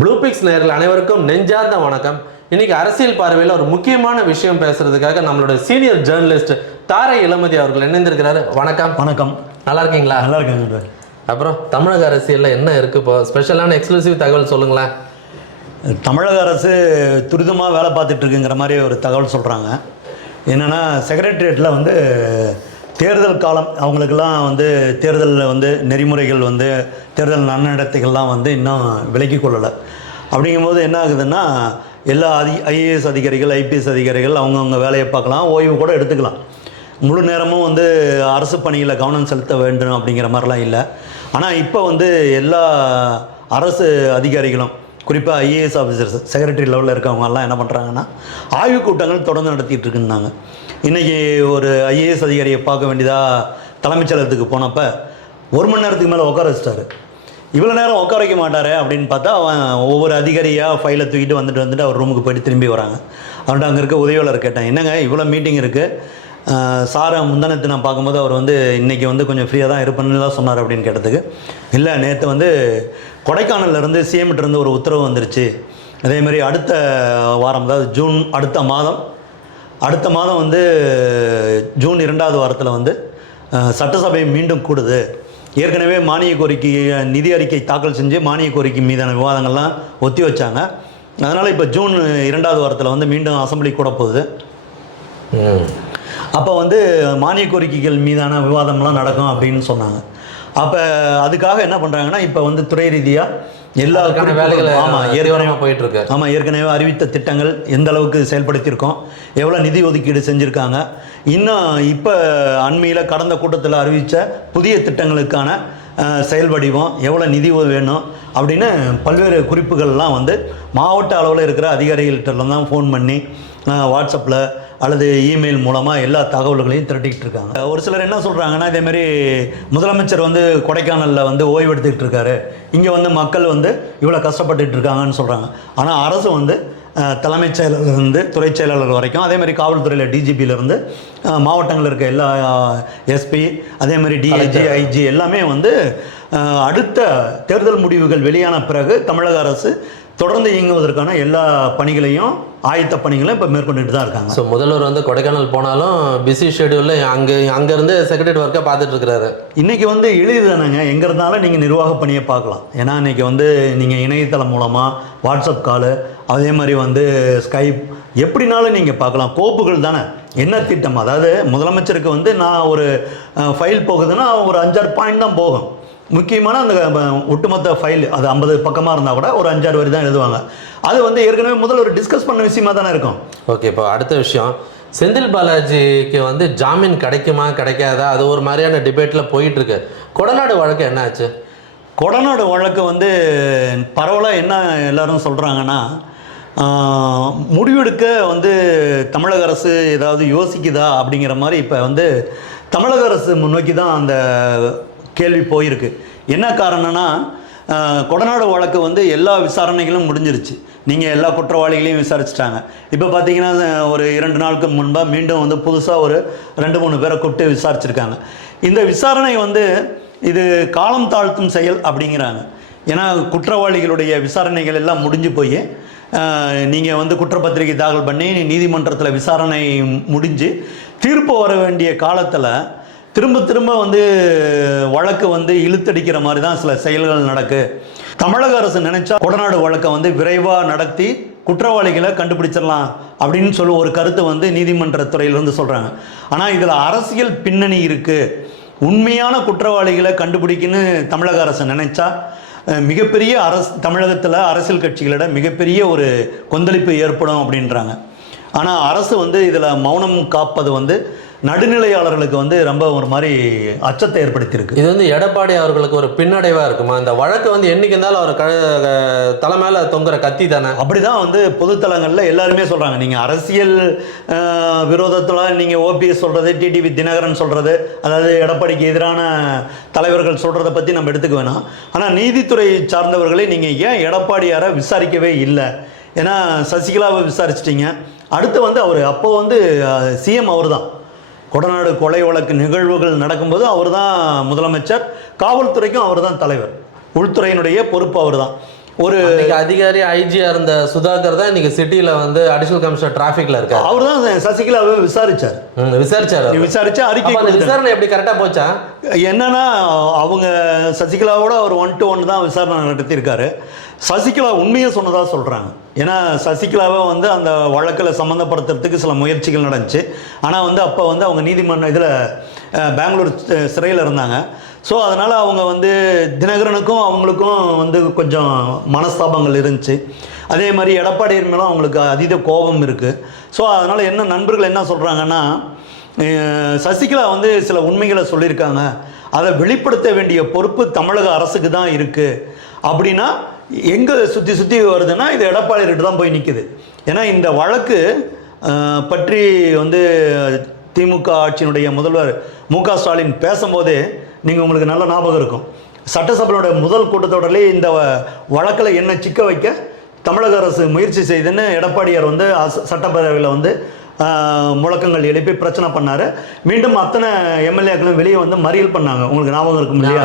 ப்ளூபிக்ஸ் நேயர்கள் அனைவருக்கும் நெஞ்சார்ந்த வணக்கம். இன்னைக்கு அரசியல் பார்வையில் ஒரு முக்கியமான விஷயம் பேசுறதுக்காக நம்மளோட சீனியர் ஜேர்னலிஸ்ட் தாரை இளமதி அவர்கள் இணைந்திருக்கிறாரு. வணக்கம். வணக்கம். நல்லா இருக்கீங்களா? நல்லா இருக்காங்க அப்புறம் தமிழக அரசியல்ல என்ன இருக்கு? இப்போ ஸ்பெஷலான எக்ஸ்க்ளூசிவ் தகவல் சொல்லுங்களேன். தமிழக அரசு துரிதமாக வேலை பார்த்துட்டு இருக்குங்கிற மாதிரி ஒரு தகவல் சொல்கிறாங்க என்னென்னா செக்ரட்டரியேட்டில் வந்து தேர்தல் காலம் அவங்களுக்கெல்லாம் வந்து தேர்தலில் வந்து நெறிமுறைகள் வந்து தேர்தல் நன்னடத்தைகள்லாம் வந்து இன்னும் விலக்கி கொள்ளலை. அப்படிங்கும்போது என்ன ஆகுதுன்னா எல்லா அதி ஐஏஎஸ் அதிகாரிகள் ஐபிஎஸ் அதிகாரிகள் அவங்கவுங்க வேலையை பார்க்கலாம் ஓய்வு கூட எடுத்துக்கலாம். முழு நேரமும் வந்து அரசு பணியில் கவனம் செலுத்த வேண்டும் அப்படிங்கிற மாதிரிலாம் இல்லை. ஆனால் இப்போ வந்து எல்லா அரசு அதிகாரிகளும் குறிப்பாக ஐஏஎஸ் ஆஃபீஸர்ஸ் செக்ரட்டரி லெவலில் இருக்கவங்கலாம் என்ன பண்ணுறாங்கன்னா ஆய்வுக் கூட்டங்கள் தொடர்ந்து நடத்திட்டு இருக்குன்னாங்க. இன்றைக்கி ஒரு ஐஏஎஸ் அதிகாரியை பார்க்க வேண்டியதாக தலைமைச் செயலகத்துக்கு போனப்போ ஒரு மணி நேரத்துக்கு மேலே உட்கார வச்சிட்டாரு. இவ்வளோ நேரம் உட்கார வைக்க மாட்டார் அப்படின்னு பார்த்தா அவன் ஒவ்வொரு அதிகாரியாக ஃபைலை தூக்கிட்டு வந்துட்டு வந்துட்டு அவர் ரூமுக்கு போயிட்டு திரும்பி வராங்க. அவன்கிட்ட அங்கே இருக்க உதவியாளர் கேட்டேன் என்னங்க இவ்வளோ மீட்டிங் இருக்குது சாரை முந்தானத்து நான் பார்க்கும்போது அவர் வந்து இன்றைக்கி வந்து கொஞ்சம் ஃப்ரீயாக தான் இருப்பேன்னு தான் சொன்னார் அப்படின்னு கேட்டதுக்கு. இல்லை நேற்று வந்து கொடைக்கானல்ல இருந்து CM ட்ட இருந்து ஒரு உத்தரவு வந்துருச்சு. அதே மாதிரி அடுத்த வாரம் அதாவது ஜூன் அடுத்த மாதம் அடுத்த மாதம் வந்து ஜூன் இரண்டாவது வாரத்தில் வந்து சட்டசபை மீண்டும் கூடுது. ஏற்கனவே மானிய கோரிக்கை நிதி அறிக்கை தாக்கல் செஞ்சு மானிய கோரிக்கை மீதான விவாதங்கள்லாம் ஒத்தி வச்சாங்க. அதனால் இப்போ ஜூன் இரண்டாவது வாரத்தில் வந்து மீண்டும் அசெம்பிளி கூட போகுது. அப்போ வந்து மானிய கோரிக்கைகள் மீதான விவாதம்லாம் நடக்கும் அப்படின்னு சொன்னாங்க. அப்போ அதுக்காக என்ன பண்ணுறாங்கன்னா இப்போ வந்து துறை ரீதியாக எல்லா வேலைகளை ஆமாம் ஏற்கனவே போயிட்டு இருக்கு ஆமாம் ஏற்கனவே அறிவித்த திட்டங்கள் எந்த அளவுக்கு செயல்படுத்தியிருக்கோம் எவ்வளோ நிதி ஒதுக்கீடு செஞ்சுருக்காங்க இன்னும் இப்போ அண்மையில் கடந்த கூட்டத்தில் அறிவித்த புதிய திட்டங்களுக்கான அஹ், செயல் வடிவம் எவ்வளோ நிதி வேணும் அப்படின்னு பல்வேறு குறிப்புகள்லாம் வந்து மாவட்ட அளவில் இருக்கிற அதிகாரிகள்கிட்ட தான் ஃபோன் பண்ணி வாட்ஸ்அப்பில் அல்லது இமெயில் மூலமாக எல்லா தகவல்களையும் திரட்டிக்கிட்டு இருக்காங்க. ஒரு சிலர் என்ன சொல்கிறாங்கன்னா இதேமாரி முதலமைச்சர் வந்து கொடைக்கானலில் வந்து ஓய்வு எடுத்துக்கிட்டு இருக்காரு. இங்கே வந்து மக்கள் வந்து இவ்வளோ கஷ்டப்பட்டுட்டு இருக்காங்கன்னு சொல்கிறாங்க ஆனால் அரசு வந்து தலைமைச் செயலாளர்லேருந்து துறை செயலாளர் வரைக்கும் அதே மாதிரி காவல்துறையில் டிஜிபியிலேருந்து மாவட்டங்களில் இருக்க எல்லா எஸ்பி அதே மாதிரி டிஐஜி ஐஜி எல்லாமே வந்து அடுத்த தேர்தல் முடிவுகள் வெளியான பிறகு தமிழக அரசு தொடர்ந்து இயங்குவதற்கான எல்லா பணிகளையும் ஆயத்த பணிகளையும் இப்போ மேற்கொண்டுட்டு தான் இருக்காங்க. ஸோ முதல்வர் வந்து கொடைக்கானல் போனாலும் பிஸி ஷெடியூலில் அங்கே அங்கேருந்து செக்ரட்டரி ஒர்க்கை பார்த்துட்டு இருக்கிறாரு. இன்றைக்கி வந்து எளிது தானேங்க எங்கே இருந்தாலும் நீங்கள் நிர்வாக பணியை பார்க்கலாம். ஏன்னா இன்றைக்கி வந்து நீங்கள் இணையதளம் மூலமாக வாட்ஸ்அப் காலு அதே மாதிரி வந்து ஸ்கைப் எப்படினாலும் நீங்கள் பார்க்கலாம். கோப்புகள் தானே? என்ன திட்டம்? அதாவது முதலமைச்சருக்கு வந்து நான் ஒரு ஃபைல் போகுதுன்னா ஒரு அஞ்சாறு பாயிண்ட் தான் போகும். முக்கியமான அந்த ஒட்டுமொத்த ஃபைல் அது ஐம்பது பக்கமாக இருந்தால் கூட ஒரு அஞ்சாறு வரி தான் எழுதுவாங்க. அது வந்து ஏற்கனவே முதல்வர் டிஸ்கஸ் பண்ண விஷயமா தானே இருக்கும். ஓகே இப்போ அடுத்த விஷயம். செந்தில் பாலாஜிக்கு வந்து ஜாமீன் கிடைக்குமா கிடைக்காதா? அது ஒரு மாதிரியான டிபேட்டில் போயிட்டு இருக்கு கொடநாடு வழக்கு என்ன ஆச்சு கொடநாடு வழக்கு வந்து பரவலாக என்ன எல்லாரும் சொல்கிறாங்கன்னா முடிவெடுக்க வந்து தமிழக அரசு ஏதாவது யோசிக்குதா அப்படிங்கிற மாதிரி இப்போ வந்து தமிழக அரசு முன்னோக்கி தான் அந்த கேள்வி போயிருக்கு. என்ன காரணம்னா கொடநாடு வழக்கு வந்து எல்லா விசாரணைகளும் முடிஞ்சிருச்சு. நீங்கள் எல்லா குற்றவாளிகளையும் விசாரிச்சிட்டாங்க. இப்போ பார்த்தீங்கன்னா ஒரு இரண்டு நாளுக்கு முன்பாக மீண்டும் வந்து புதுசாக ஒரு ரெண்டு மூணு பேரை கூப்பிட்டு விசாரிச்சிருக்காங்க. இந்த விசாரணை வந்து இது காலம் தாழ்த்தும் செயல் அப்படிங்கிறாங்க. ஏன்னா குற்றவாளிகளுடைய விசாரணைகள் எல்லாம் முடிஞ்சு போய் நீங்கள் வந்து குற்றப்பத்திரிகை தாக்கல் பண்ணி நீதிமன்றத்தில் விசாரணை முடிஞ்சு தீர்ப்பு வர வேண்டிய காலத்தில் திரும்ப திரும்ப வந்து வழக்கு வந்து இழுத்தடிக்கிற மாதிரி தான் சில செயல்கள் நடக்கு. தமிழக அரசு நினைச்சா கொடநாடு வழக்கை வந்து விரைவாக நடத்தி குற்றவாளிகளை கண்டுபிடிச்சிடலாம் அப்படின்னு சொல்லி ஒரு கருத்து வந்து நீதிமன்ற துறையிலிருந்து சொல்கிறாங்க ஆனால் இதில் அரசியல் பின்னணி இருக்குது உண்மையான குற்றவாளிகளை கண்டுபிடிக்குன்னு தமிழக அரசு நினைச்சா மிகப்பெரிய அரசு தமிழகத்தில் அரசியல் கட்சிகளிடம் மிகப்பெரிய ஒரு கொந்தளிப்பு ஏற்படும் அப்படின்றாங்க. ஆனால் அரசு வந்து இதில் மௌனம் காப்பது வந்து நடுநிலையாளர்களுக்கு வந்து ரொம்ப ஒரு மாதிரி அச்சத்தை ஏற்படுத்தியிருக்கு. இது வந்து எடப்பாடி அவர்களுக்கு ஒரு பின்னடைவாக இருக்குமா? இந்த வழக்கு வந்து என்னைக்கு இருந்தாலும் அவர் க தலை மேலே தொங்குற கத்தி தானே. அப்படிதான் வந்து பொதுத்தலங்களில் எல்லாருமே சொல்கிறாங்க நீங்கள் அரசியல் விரோதத்தில் நீங்கள் ஓபிஎஸ் சொல்கிறது டிடிவி தினகரன் சொல்கிறது அதாவது எடப்பாடிக்கு எதிரான தலைவர்கள் சொல்கிறத பற்றி நம்ம எடுத்துக்க வேணாம். ஆனால் நீதித்துறை சார்ந்தவர்களை நீங்கள் ஏன் எடப்பாடியாரை விசாரிக்கவே இல்லை? ஏன்னா சசிகலாவை விசாரிச்சிட்டீங்க. அடுத்து வந்து அவர் அப்போ வந்து சிஎம் அவர் தான் கொடநாடு கொலை வழக்கு நிகழ்வுகள் நடக்கும்போது அவர் தான் முதலமைச்சர் காவல்துறைக்கும் அவர் தான் தலைவர். உள்துறையினுடைய பொறுப்பு அவர் தான் ஒரு அதிகாரி ஐஜியா இருந்த சுதாகர் தான் இன்னைக்கு சிட்டில வந்து அடிஷனல் கமிஷனர் டிராஃபிக்ல இருக்காரு. அவர் தான் சசிகலாவை விசாரிச்சார். விசாரிச்சாரு. விசாரிச்சு அறிக்கை. விசாரணை எப்படி கரெக்டா போச்சா? என்னன்னா அவங்க சசிகலாவோட அவர் ஒன் டு ஒன் தான் விசாரணை நடத்தியிருக்காரு. சசிகலா உண்மையை சொன்னதாக சொல்கிறாங்க ஏன்னா சசிகலாவை வந்து அந்த வழக்கில் சம்மந்தப்படுத்துறதுக்கு சில முயற்சிகள் நடந்துச்சு. ஆனால் வந்து அப்போ வந்து அவங்க நீதிமன்ற இதில் பெங்களூர் சிறையில் இருந்தாங்க. ஸோ அதனால் அவங்க வந்து தினகரனுக்கும் அவங்களுக்கும் வந்து கொஞ்சம் மனஸ்தாபங்கள் இருந்துச்சு. அதே மாதிரி எடப்பாடியின் மேலும் அவங்களுக்கு அதீத கோபம் இருக்குது ஸோ அதனால் என்ன நண்பர்கள் என்ன சொல்கிறாங்கன்னா சசிகலா வந்து சில உண்மைகளை சொல்லியிருக்காங்க. அதை வெளிப்படுத்த வேண்டிய பொறுப்பு தமிழக அரசுக்கு தான் இருக்குது அப்படின்னா எங்கே சுற்றி சுற்றி வருதுன்னா இது எடப்பாடிகிட்ட தான் போய் நிற்குது ஏன்னா இந்த வழக்கு பற்றி வந்து திமுக ஆட்சியினுடைய முதல்வர் மு க ஸ்டாலின் பேசும்போதே நீங்கள் உங்களுக்கு நல்ல ஞாபகம் இருக்கும். சட்டசபையோட முதல் கூட்டத்தொடரிலே இந்த வழக்கில் என்ன சிக்க வைக்க தமிழக அரசு முயற்சி செய்துன்னு எடப்பாடியார் வந்து சட்டப்பேரவையில் வந்து முழக்கங்கள் எழுப்பி பிரச்சனை பண்ணாரு. மீண்டும் அத்தனை எம்எல்ஏக்களும் வெளியே வந்து மறியல் பண்ணாங்க. உங்களுக்கு ஞாபகம் இருக்கும் இல்லையா.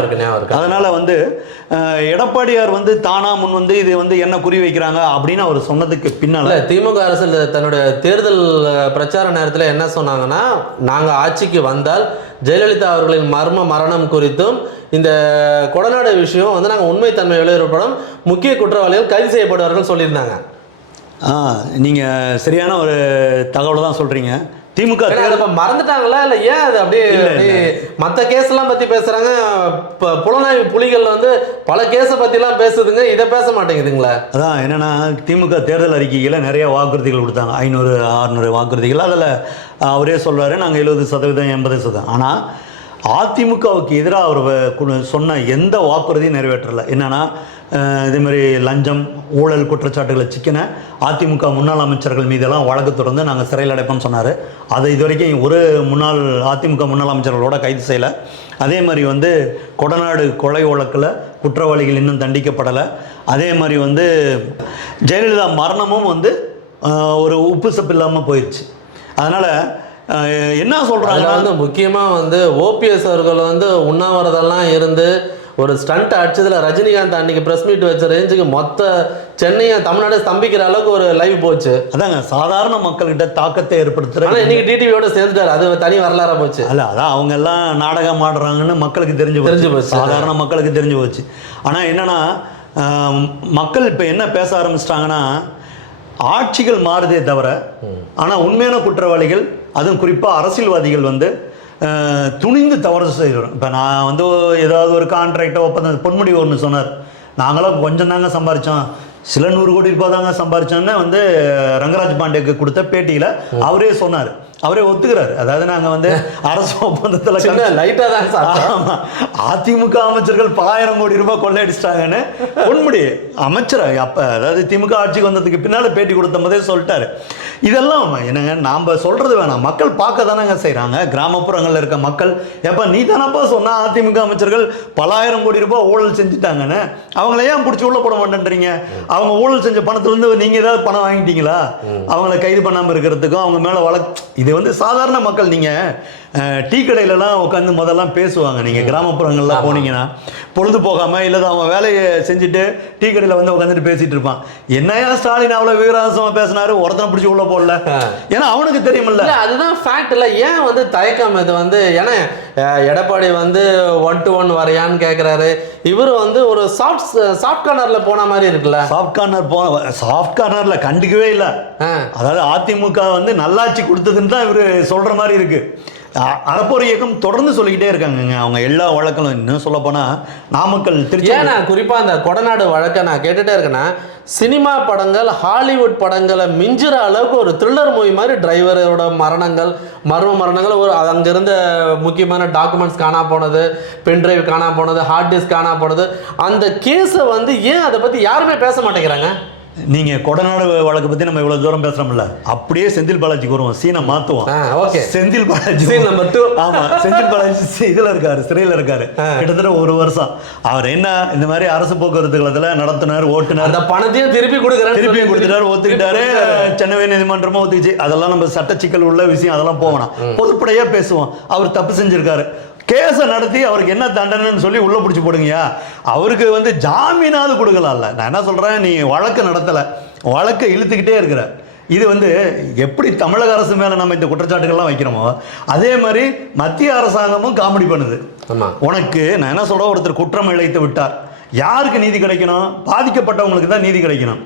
அதனால வந்து எடப்பாடியார் வந்து தானா முன் வந்து இது வந்து என்ன குறி வைக்கிறாங்க அப்படின்னு அவர் சொன்னதுக்கு பின்னால திமுக அரசு தன்னுடைய தேர்தல் பிரச்சார நேரத்துல என்ன சொன்னாங்கன்னா நாங்க ஆட்சிக்கு வந்தால் ஜெயலலிதா அவர்களின் மர்ம மரணம் குறித்தும் இந்த கொடநாடு விஷயம் வந்து நாங்க உண்மைத்தன்மை வெளியிடப்படும் முக்கிய குற்றவாளிகள் கைது செய்யப்படுவார்கள் சொல்லியிருந்தாங்க. ஆ நீங்கள் சரியான ஒரு தகவலை தான் சொல்கிறீங்க திமுக மறந்துட்டாங்களா இல்ல ஏன் அது அப்படியே இல்ல, அப்படியே மத்த கேஸ் எல்லாம் பத்தி பேசுறாங்க. புலனாய்வு புலிகள் வந்து பல கேஸை பத்தி எல்லாம் பேசுதுங்க. இதை பேச மாட்டேங்குதுங்களா? அதான் என்னன்னா திமுக தேர்தல் அறிக்கையில் நிறைய வாக்குறுதிகள் கொடுத்தாங்க. ஐநூறு அறுநூறு வாக்குறுதிகள். அதில் அவரே சொல்றாரு நாங்கள் எழுபது சதவீதம் எண்பது சதவீதம். ஆனால் அதிமுகவுக்கு எதிராக அவர் சொன்ன எந்த வாக்குறுதியும் நிறைவேற்றலை. என்னென்னா அஹ், இதே மாதிரி லஞ்சம் ஊழல் குற்றச்சாட்டுகளை சிக்கின அதிமுக முன்னாள் அமைச்சர்கள் மீதெல்லாம் வழக்கு தொடர்ந்து நாங்கள் சிறையில் அடைப்போம்னு சொன்னார். அதை இது வரைக்கும் ஒரு முன்னாள் அதிமுக முன்னாள் அமைச்சர்களோட கைது செய்யலை. அதே மாதிரி வந்து கொடநாடு கொலை வழக்கில் குற்றவாளிகள் இன்னும் தண்டிக்கப்படலை. அதே மாதிரி வந்து ஜெயலலிதா மரணமும் வந்து ஒரு உப்பு சப்பு இல்லாமல் போயிடுச்சு அதனால் என்ன சொல்கிறாங்க வந்து முக்கியமா வந்து ஓபிஎஸ் அவர்கள் வந்து உண்ணாவிரதெல்லாம் இருந்து ஒரு ஸ்டண்ட் அடிச்சதுல ரஜினிகாந்த் அன்னைக்கு பிரஸ் மீட் வச்ச ரேஞ்சுக்கு மொத்த சென்னையை தமிழ்நாடு ஸ்தம்பிக்கிற அளவுக்கு ஒரு லைவ் போச்சு. அதாங்க சாதாரண மக்கள்கிட்ட தாக்கத்தை ஆனா ஏற்படுத்துகிற இன்னைக்கு டிடிவியோட சேர்ந்துட்டாரு. அது தனி வரலாறா போச்சு. அல்ல அதான் அவங்க எல்லாம் நாடகம் ஆடுறாங்கன்னு மக்களுக்கு தெரிஞ்சு தெரிஞ்சு போச்சு. சாதாரண மக்களுக்கு தெரிஞ்சு போச்சு. ஆனால் என்னன்னா மக்கள் இப்போ என்ன பேச ஆரம்பிச்சிட்டாங்கன்னா ஆட்சிகள் மாறுதே தவிர ஆனால் உண்மையான குற்றவாளிகள் அதுவும் குறிப்பாக அரசியல்வாதிகள் வந்து துணிந்து தவறு செய்கிறோம் இப்போ நான் வந்து ஏதாவது ஒரு கான்ட்ராக்டை ஒப்பந்தம் பொன்முடி ஒன்று சொன்னார். நாங்களாம் கொஞ்சம் தாங்க சம்பாரிச்சோம். சில நூறு கோடி ரூபாய் தாங்க சம்பாரிச்சோன்னு வந்து ரங்கராஜ் பாண்டேக்கு கொடுத்த பேட்டியில் அவரே சொன்னார். அவரே ஒத்துக்கிறாரு. அதாவது நாங்கள் வந்து அரசு ஒப்பந்தத்தில் சின்ன லைட்டா தான் சாப்பிட்டோம். ஆமா. அதிமுக அமைச்சர்கள் பலாயிரம் கோடி ரூபாய் கொள்ளையடிச்சிட்டாங்கன்னு பொன்முடி அமைச்சர் அப்ப அதாவது திமுக ஆட்சிக்கு வந்ததுக்கு பின்னால பேட்டி கொடுத்த போதே சொல்லிட்டாரு. இதெல்லாம் என்னங்க நாம சொல்றது வேணாம். மக்கள் பார்க்க தானங்க செய்றாங்க. கிராமப்புறங்கள்ல இருக்க மக்கள் எப்ப நீ தானப்பா சொன்னா அதிமுக அமைச்சர்கள் பலாயிரம் கோடி ரூபாய் ஊழல் செஞ்சுட்டாங்கன்னு? அவங்கள ஏன் பிடிச்சி உள்ள போட மாட்டேன்றீங்க? அவங்க ஊழல் செஞ்ச பணத்துல இருந்து நீங்க ஏதாவது பணம் வாங்கிட்டீங்களா? அவங்கள கைது பண்ணாம இருக்கிறதுக்கும் அவங்க மேல வழக்கு இது வந்து சாதாரண மக்கள் நீங்க அஹ், டீ கடையிலலாம் உட்காந்து முதல்லாம் பேசுவாங்க. நீங்க கிராமப்புறங்கள்லாம் போனீங்கன்னா பொழுது போகாம இல்லை அவன் வேலையை செஞ்சுட்டு டீ கடையில் வந்து உட்காந்துட்டு பேசிட்டு இருப்பான். என்னையா ஸ்டாலின் அவ்வளோ வீராசமா பேசினாரு? ஒருத்தனை பிடிச்சி உள்ள போடல. ஏன்னா அவனுக்கு தெரியுமில்ல. அதுதான் ஃபேக்ட் இல்ல. ஏன் வந்து தயக்கம்? இது வந்து ஏன்னா எடப்பாடி வந்து ஒன் டு ஒன் வரையான்னு கேக்குறாரு. இவர் வந்து ஒரு சாஃப்ட் சாஃப்ட் கார்னர்ல போன மாதிரி இருக்குல்ல. சாஃப்ட் கார்னர் போ சாஃப்ட் கார்னர்ல கண்டுக்கவே இல்லை. அதாவது அதிமுக வந்து நல்லாட்சி கொடுத்ததுன்னு தான் இவர் சொல்ற மாதிரி இருக்கு. அ- அறப்போர் இயக்கம் தொடர்ந்து சொல்லிக்கிட்டே இருக்காங்கங்க. அவங்க எல்லா வழக்கங்களும் இன்னும் சொல்ல போனா நாமக்கல் திருச்சி ஏன் நான் குறிப்பா அந்த கொடநாடு வழக்கை நான் கேட்டுட்டே இருக்கேன்னா சினிமா படங்கள் ஹாலிவுட் படங்களை மிஞ்சுற அளவுக்கு ஒரு த்ரில்லர் மூவி மாதிரி டிரைவரோட மரணங்கள் மர்ம மரணங்கள் ஒரு அங்கே இருந்த முக்கியமான டாக்குமெண்ட்ஸ் காணா போனது பென் டிரைவ் காணா போனது ஹார்ட் டிஸ்க் காணா போனது. அந்த கேஸை வந்து ஏன் அதை பத்தி யாருமே பேச மாட்டேங்கிறாங்க? நீங்க கொடநாடு வழக்கு பத்தி நம்ம இவ்வளவு தூரம் பேசுறோம்ல அப்படியே செந்தில் பாலாஜிக்கு வருவோம் சீனை மாத்துவோம். ஆ okay. Senthil Balaji Scene number two. ஆமா செந்தில் பாலாஜி இதுல இருக்காரு சிறையில இருக்காரு. கிட்டத்தட்ட ஒரு வருஷம். அவர் என்ன இந்த மாதிரி அரசு போக்குவரத்து கழகத்துல நடத்துனர் ஓட்டுநர் அந்த பணத்தையும் திருப்பி கொடுக்குறேன் திருப்பியும் கொடுத்துட்டாரு ஒத்துக்கிட்டாரு. சென்னை உயர் நீதிமன்றமும் ஒத்துக்கிச்சு. அதெல்லாம் நம்ம சட்ட சிக்கல் உள்ள விஷயம் அதெல்லாம் போகணும். பொதுப்படையா பேசுவோம். அவர் தப்பு செஞ்சிருக்காரு. கேஸை நடத்தி அவருக்கு என்ன தண்டனைன்னு சொல்லி உள்ளே பிடிச்சி போடுங்கய்யா. அவருக்கு வந்து ஜாமீனாவது கொடுக்கலாம்ல. நான் என்ன சொல்கிறேன் நீ வழக்கு நடத்தலை. வழக்கை இழுத்துக்கிட்டே இருக்கிற. இது வந்து எப்படி தமிழக அரசு மேலே நம்ம இந்த குற்றச்சாட்டுகள்லாம் வைக்கிறோமோ அதே மாதிரி மத்திய அரசாங்கமும் காமெடி பண்ணுது. உனக்கு நான் என்ன சொல்கிறேன் ஒருத்தர் குற்றம் இழைத்து விட்டார். யாருக்கு நீதி கிடைக்கணும்? பாதிக்கப்பட்டவங்களுக்கு தான் நீதி கிடைக்கணும்.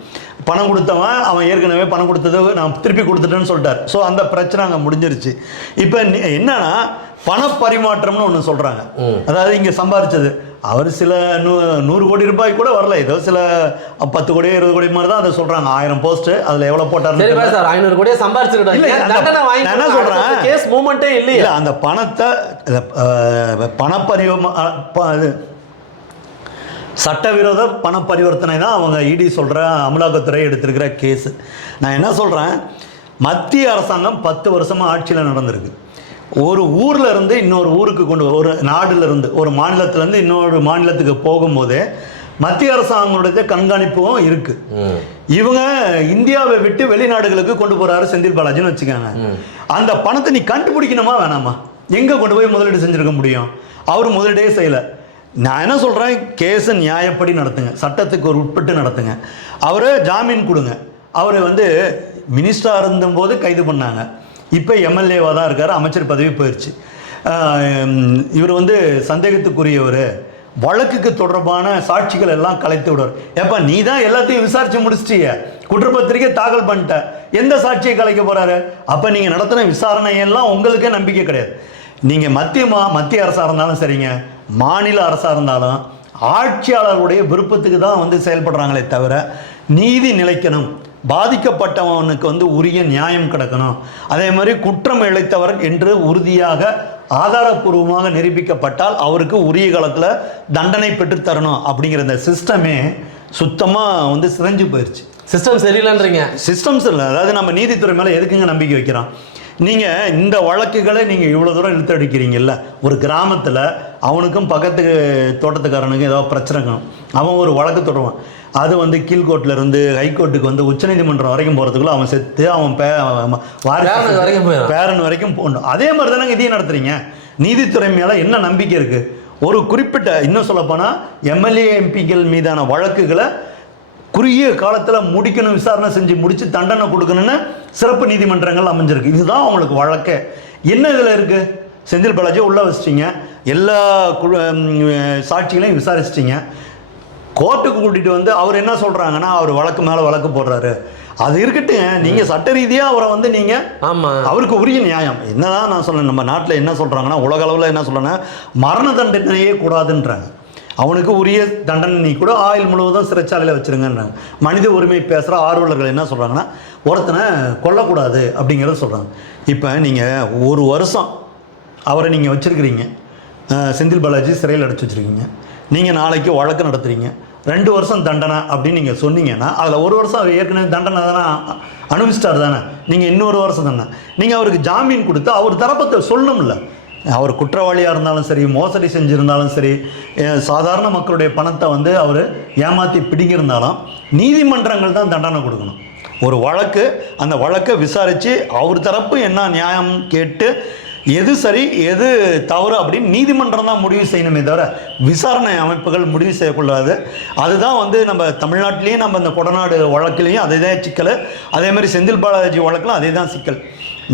பணம் கொடுத்தவன் அவன் ஏற்கனவே பணம் கொடுத்தது நான் திருப்பி கொடுத்துட்டேன்னு சொல்லிட்டார். ஸோ அந்த பிரச்சனை அங்கே முடிஞ்சிருச்சு. இப்போ என்னன்னா பணப்பரிமாற்றம்னு ஒன்று சொல்கிறாங்க. அதாவது இங்கே சம்பாரிச்சது. அவர் சில நூ நூறு கோடி ரூபாய் கூட வரல. ஏதோ சில பத்து கோடி இருபது கோடி மாதிரி தான் அதை சொல்கிறாங்க ஆயிரம் போஸ்ட் அதில் எவ்வளோ போட்டார் சார் ஐநூறு கோடியே நான் என்ன சொல்றேன்? கேஸ் மூமெண்ட்டே இல்லையே. இல்ல அந்த பணத்தை இந்த, அஹ், பணப்பரிவ அஹ், ப- இது, சட்டவிரோத பண பரிவர்த்தனை தான் அவங்க இடி சொல்கிற அமலாக்கத்துறை எடுத்திருக்கிற கேஸு. நான் என்ன சொல்கிறேன் மத்திய அரசாங்கம் பத்து வருஷமாக ஆட்சியில் நடந்திருக்கு. ஒரு ஊரில் இருந்து இன்னொரு ஊருக்கு கொண்டு ஒரு நாடுல இருந்து ஒரு மாநிலத்திலேருந்து இன்னொரு மாநிலத்துக்கு போகும்போதே மத்திய அரசாங்கங்களுடைய கண்காணிப்பும் இருக்குது. இவங்க இந்தியாவை விட்டு வெளிநாடுகளுக்கு கொண்டு போறாரு செந்தில் பாலாஜின்னு வச்சுக்கோங்க. அந்த பணத்தை நீ கண்டுபிடிக்கணுமா வேணாமா? எங்க கொண்டு போய் முதலீடு செஞ்சிருக்க முடியும்? அவர் முதலீடே செய்யல. நான் என்ன சொல்கிறேன் கேஸை நியாயப்படி நடத்துங்க. சட்டத்துக்கு ஒரு உட்பட்டு நடத்துங்க. அவரை ஜாமீன் கொடுங்க. அவரை வந்து மினிஸ்டராக இருந்தபோது கைது பண்ணாங்க. இப்போ எம்எல்ஏவாக தான் இருக்கார். அமைச்சர் பதவி போயிடுச்சு இவர் வந்து சந்தேகத்துக்குரியவர். வழக்குக்கு தொடர்பான சாட்சிகள் எல்லாம் கலைத்து விடுவார். ஏப்பா நீ தான் எல்லாத்தையும் விசாரிச்சு முடிச்சிட்டிய. குற்றப்பத்திரிக்கை தாக்கல் பண்ணிட்ட. எந்த சாட்சியை கலைக்க போகிறாரு அப்போ நீங்கள் நடத்தின விசாரணையெல்லாம் உங்களுக்கே நம்பிக்கை கிடையாது. நீங்கள் மத்திய மா மத்திய அரசாக இருந்தாலும் சரிங்க. மாநில அரசா இருந்தாலும் ஆட்சியாளருடைய விருப்பத்துக்கு தான் வந்து செயல்படுறாங்களே தவிர நீதி நிலைக்கணும். பாதிக்கப்பட்டவனுக்கு வந்து உரிய நியாயம் கிடக்கணும். அதே மாதிரி குற்றம் இழைத்தவர் என்று உறுதியாக ஆதாரப்பூர்வமாக நிரூபிக்கப்பட்டால் அவருக்கு உரிய காலத்தில் தண்டனை பெற்றுத் தரணும் அப்படிங்கிற இந்த சிஸ்டமே சுத்தமாக வந்து சிதைஞ்சு போயிடுச்சு சிஸ்டம் சரியில்லைன்றீங்க. சிஸ்டம்ஸ் இல்லை அதாவது நம்ம நீதித்துறை மேலே எதுக்குங்க நம்பிக்கை வைக்கிறோம்? நீங்கள் இந்த வழக்குகளை நீங்கள் இவ்வளோ தூரம் இழுத்தடிக்கிறீங்கல்ல ஒரு கிராமத்தில் அவனுக்கும் பக்கத்து தோட்டத்துக்காரனுக்கும் ஏதோ பிரச்சனை அவன் ஒரு வழக்கு தொடருவான் அது வந்து கீழ்கோர்ட்ல இருந்து ஹைகோர்ட்டுக்கு வந்து உச்சநீதிமன்றம் வரைக்கும் போகிறதுக்குள்ள அவன் செத்து அவன் பே வரைக்கும். பேரன் வரைக்கும் போகணும். அதே மாதிரி தானே இதையும் நடத்துறீங்க. நீதித்துறை மேலே என்ன நம்பிக்கை இருக்கு? ஒரு குறிப்பிட்ட இன்னும் சொல்லப்போனால் எம்எல்ஏ எம்பிக்கள் மீதான வழக்குகளை குறுகிய காலத்தில் முடிக்கணும் விசாரணை செஞ்சு முடிச்சு தண்டனை கொடுக்கணும்னு சிறப்பு நீதிமன்றங்கள் அமைஞ்சிருக்கு. இதுதான் அவங்களுக்கு வழக்கே. என்ன இதில் இருக்கு? செந்தில் பாலாஜி உள்ள வச்சிட்டீங்க. எல்லா குழு சாட்சிகளையும் விசாரிச்சிட்டீங்க. கோர்ட்டுக்கு கூட்டிட்டு வந்து அவர் என்ன சொல்றாங்கன்னா அவர் வழக்கு மேலே வழக்கு போடுறாரு. அது இருக்கட்டுங்க நீங்க சட்ட ரீதியா அவரை வந்து நீங்க ஆமா. அவருக்கு உரிய நியாயம். என்னதான் நான் சொல்றேன் நம்ம நாட்டில் என்ன சொல்றாங்கன்னா உலக அளவில் என்ன சொல்றேன்னா மரண தண்டனையே கூடாதுன்றாங்க. அவனுக்கு உரிய தண்டனை கூட ஆயுள் முழுவதும் சிறைச்சாலையில் வச்சுருங்கன்றாங்க மனித உரிமை பேசுகிற ஆர்வலர்கள் என்ன சொல்கிறாங்கன்னா ஒருத்தனை கொல்லக்கூடாது அப்படிங்கிறத சொல்கிறாங்க இப்போ நீங்கள் ஒரு வருஷம் அவரை நீங்கள் வச்சுருக்கிறீங்க. செந்தில் பாலாஜி சிறையில் அடைச்சி வச்சுருக்கீங்க. நீங்கள் நாளைக்கு வழக்கு நடத்துகிறீங்க ரெண்டு வருஷம் தண்டனை அப்படின்னு நீங்கள் சொன்னீங்கன்னா அதில் ஒரு வருஷம் அவர் ஏற்கனவே தண்டனை தானே அனுபவிச்சிட்டார் தானே. நீங்கள் இன்னொரு வருஷம் தானே நீங்கள் அவருக்கு ஜாமீன் கொடுத்து அவர் தரப்பத்தை சொல்லணும்ல. அவர் குற்றவாளியாக இருந்தாலும் சரி மோசடி செஞ்சுருந்தாலும் சரி சாதாரண மக்களுடைய பணத்தை வந்து அவர் ஏமாற்றி பிடிங்கிருந்தாலும் நீதிமன்றங்கள் தான் தண்டனை கொடுக்கணும். ஒரு வழக்கு அந்த வழக்கை விசாரித்து அவர் தரப்பு என்ன நியாயம் கேட்டு எது சரி எது தவறு அப்படின்னு நீதிமன்றம் தான் முடிவு செய்யணுமே தவிர விசாரணை அமைப்புகள் முடிவு செய்யக்கூடாது. அதுதான் வந்து நம்ம தமிழ்நாட்டிலையும் நம்ம இந்த கொடநாடு வழக்கிலையும் அதே தான் சிக்கல். அதேமாதிரி செந்தில் பாலாஜி வழக்கிலும் அதே தான் சிக்கல்.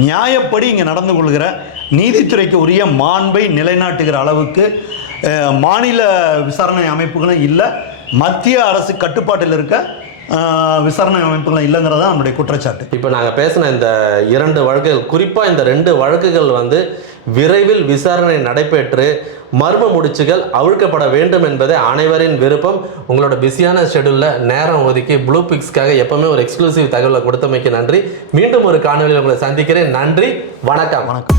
நியாயப்படி இங்கே நடந்து கொள்கிற நீதித்துறைக்கு உரிய மாண்பை நிலைநாட்டுகிற அளவுக்கு மாநில விசாரணை அமைப்புகளும் இல்லை மத்திய அரசு கட்டுப்பாட்டில் இருக்க விசாரணை அமைப்புகளும் இல்லைங்கிறது தான் நம்முடைய குற்றச்சாட்டு. இப்போ நாங்கள் பேசின இந்த இரண்டு வழக்குகள் குறிப்பாக இந்த ரெண்டு வழக்குகள் வந்து விரைவில் விசாரணை நடைபெற்று மர்ம முடிச்சுகள் அவிழ்க்கப்பட வேண்டும் என்பதே அனைவரின் விருப்பம். உங்களோட பிஸியான ஷெடியூலில் நேரம் ஒதுக்கி ப்ளூ பிக்ஸ்க்காக எப்பவுமே ஒரு எக்ஸ்க்ளூசிவ் தகவலை கொடுத்தமைக்கு நன்றி. மீண்டும் ஒரு காணொலியில் உங்களை சந்திக்கிறேன். நன்றி. வணக்கம். வணக்கம்.